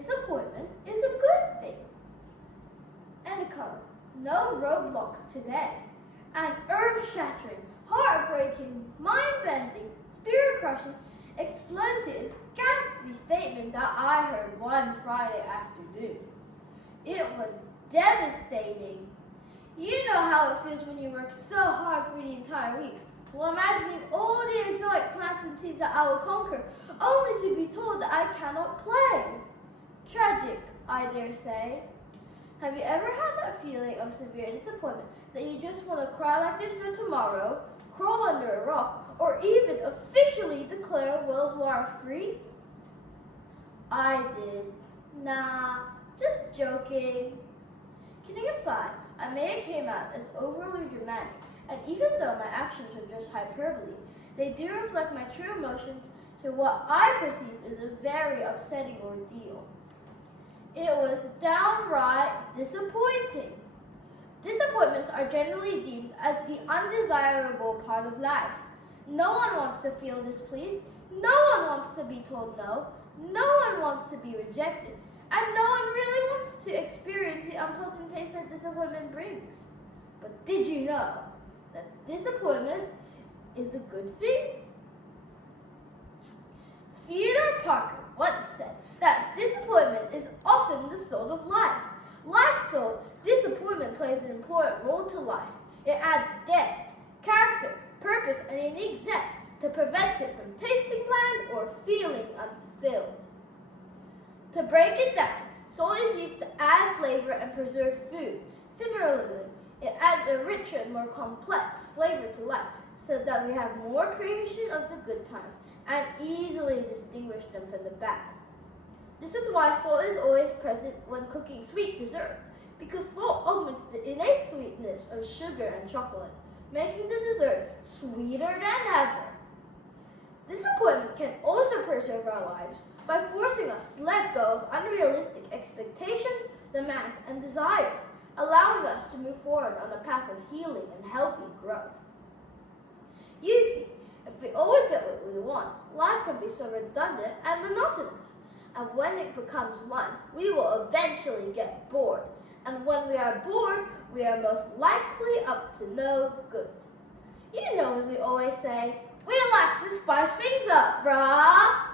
disappointment is a good thing. Eniko, no roadblocks today. An earth-shattering, heartbreaking, mind-bending, spirit-crushing, explosive, ghastly statement that I heard one Friday afternoon. It was devastating. You know how it feels when you work so hard for the entire week, while imagining all the exotic plants and seeds that I will conquer, only to be told that I cannot play. Tragic, I dare say. Have you ever had that feeling of severe disappointment that you just want to cry like there's no tomorrow, crawl under a rock, or even officially declare World War III? I did. Nah, just joking. Kidding aside, I may have came out as overly dramatic, and even though my actions are just hyperbole, they do reflect my true emotions to what I perceive as a very upsetting ordeal. It was downright disappointing. Disappointments are generally deemed as the undesirable part of life. No one wants to feel displeased, no one wants to be told no, no one wants to be rejected, and no one really wants to experience the unpleasant taste that disappointment brings. But did you know that disappointment is a good thing? Theodore Parker once said that disappointment is often the soul of life. Like soul, disappointment plays an important role to life. It adds depth, character, purpose, and a unique zest to prevent it from tasting bland or feeling unfulfilled. To break it down, soul is used to add flavor and preserve food. Similarly, it adds a richer and more complex flavor to life so that we have more appreciation of the good times and easily distinguish them from the bad. This is why salt is always present when cooking sweet desserts, because salt augments the innate sweetness of sugar and chocolate, making the dessert sweeter than ever. Disappointment can also preserve our lives by forcing us to let go of unrealistic expectations, demands, and desires, allowing us to move forward on a path of healing and healthy growth. You see, if we always get what we want, life can be so redundant and monotonous. And when it becomes one, we will eventually get bored. And when we are bored, we are most likely up to no good. You know, as we always say, we like to spice things up, brah.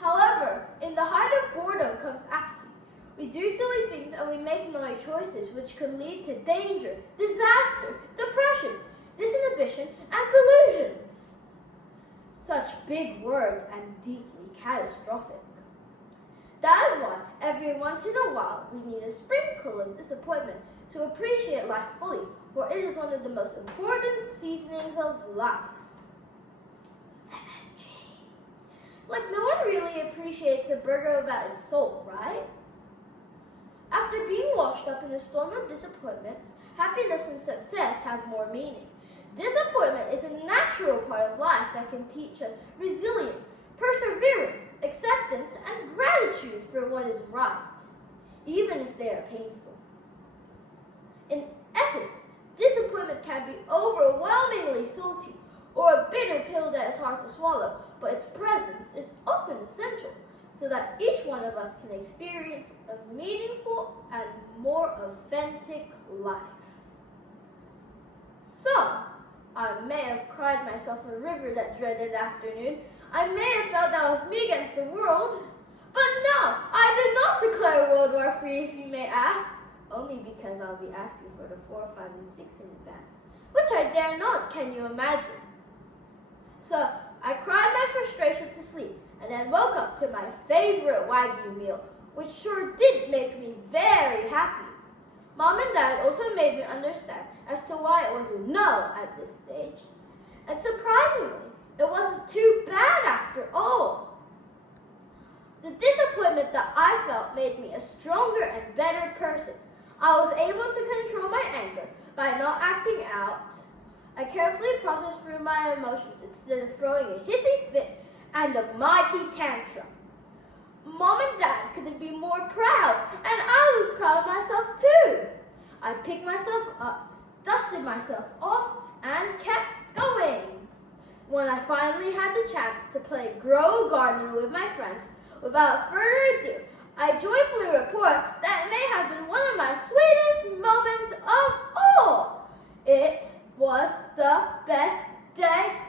However, in the height of boredom comes apathy. We do silly things and we make naughty choices which can lead to danger, disaster, depression, disinhibition, and delusions. Such big words and deeply catastrophic. That is why every once in a while we need a sprinkle of disappointment to appreciate life fully, for it is one of the most important seasonings of life. MSG. Like no one really appreciates a burger without its salt, right? After being washed up in a storm of disappointments, happiness and success have more meaning. Disappointment is a natural part of life that can teach us resilience, perseverance, acceptance, and gratitude for what is right, even if they are painful. In essence, disappointment can be overwhelmingly salty or a bitter pill that is hard to swallow, but its presence is often essential so that each one of us can experience a meaningful and more authentic life. So, I may have cried myself a river that dreaded afternoon. I may have felt that was me against the world. But no, I did not declare World War III, if you may ask. Only because I'll be asking for the 4, 5, and 6 in advance. Which I dare not, can you imagine? So, I cried my frustration to sleep, and then woke up to my favorite Wagyu meal, which sure did make me very happy. Mom and Dad also made me understand as to why it was a no at this stage. And surprisingly, it wasn't too bad after all. The disappointment that I felt made me a stronger and better person. I was able to control my anger by not acting out. I carefully processed through my emotions instead of throwing a hissy fit and a mighty tantrum. Mom and Dad couldn't be more proud, and I was proud of myself too. I picked myself up, dusted myself off, and kept going. When I finally had the chance to play grow gardening with my friends, without further ado, was the best day